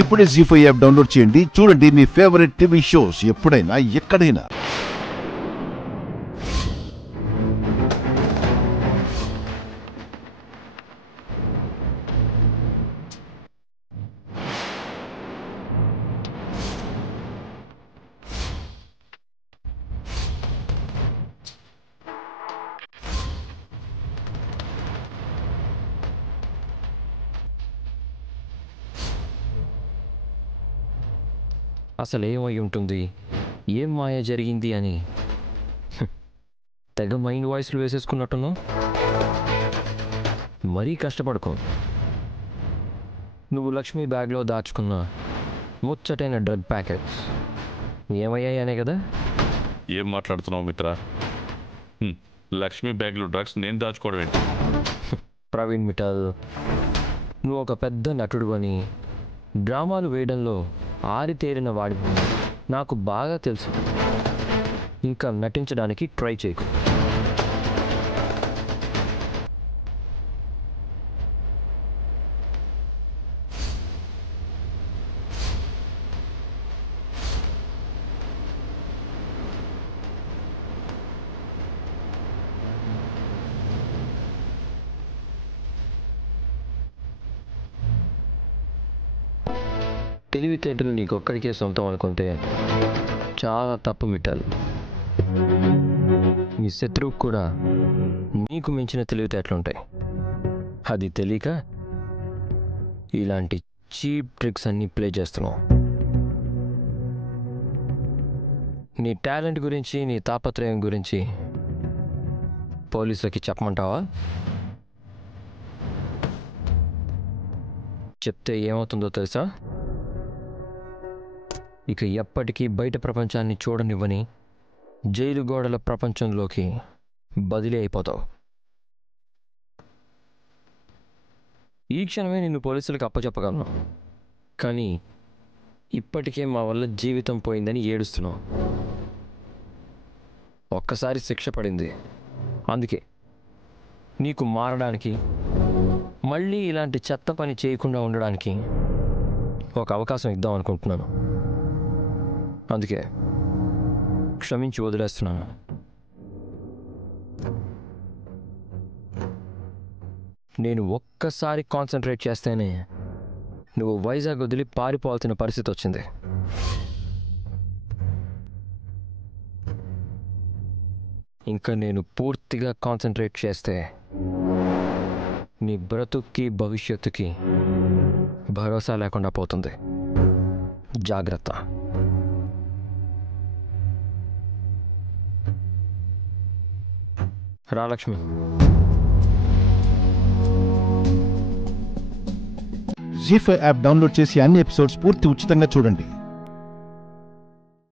ఇప్పుడే జీ5 app download చేయండి. చూడండి మీ ఫేవరెట్ టీవీ షోస్ ఎప్పుడైనా ఎక్కడైనా. అసలు ఏమై ఉంటుంది, ఏం మాయ జరిగింది అని తెగ మైండ్ వాయిస్లు వేసేసుకున్నట్టును. మరీ కష్టపడుకో. నువ్వు లక్ష్మి బ్యాగ్లో దాచుకున్న ముచ్చటైన డ్రగ్ ప్యాకెట్స్ ఏమయ్యాయి అనే కదా. ఏం మాట్లాడుతున్నావు మిత్ర? లక్ష్మి బ్యాగ్లో డ్రగ్స్ నేను దాచుకోవడం ఏంటి? ప్రవీణ్ మిఠల్, నువ్వు ఒక పెద్ద నటుడు అని, డ్రామాలు వేయడంలో ఆరితేరిన వాడి నాకు బాగా తెలుసు. ఇంకా నటించడానికి ట్రై చేయకు. తెలివితేటలు నీకొక్కడికే సొంతం అనుకుంటే చాలా తప్పు మిట్టాలి. నీ శత్రువుకు కూడా నీకు మించిన తెలివితేటలుంటాయి. అది తెలియక ఇలాంటి చీప్ ట్రిక్స్ అన్నీ ప్లే చేస్తున్నావు. నీ టాలెంట్ గురించి, నీ తాపత్రయం గురించి పోలీసులకి చెప్పమంటావా? చెప్తే ఏమవుతుందో తెలుసా? ఇక ఎప్పటికీ బయట ప్రపంచాన్ని చూడనివ్వని జైలు గోడల ప్రపంచంలోకి బదిలీ అయిపోతావు. ఈ క్షణమే నిన్ను పోలీసులకు అప్పచెప్పగలను, కానీ ఇప్పటికే మా వల్ల జీవితం పోయిందని ఏడుస్తున్నావు. ఒక్కసారి శిక్ష పడింది, అందుకే నీకు మారడానికి, మళ్ళీ ఇలాంటి చెత్త పని చేయకుండా ఉండడానికి ఒక అవకాశం ఇద్దాం అనుకుంటున్నాను. అందుకే క్షమించి వదిలేస్తున్నాను. నేను ఒక్కసారి కాన్సన్ట్రేట్ చేస్తేనే నువ్వు వైజాగ్ వదిలి పారిపోవాల్సిన పరిస్థితి వచ్చింది. ఇంకా నేను పూర్తిగా కాన్సన్ట్రేట్ చేస్తే నీ బ్రతుక్కి భవిష్యత్తుకి భరోసా లేకుండా పోతుంది. జాగ్రత్త. రాలక్ష్మి. జీ5 యాప్ డౌన్లోడ్ చేసి అన్ని ఎపిసోడ్స్ పూర్తి ఉచితంగా చూడండి.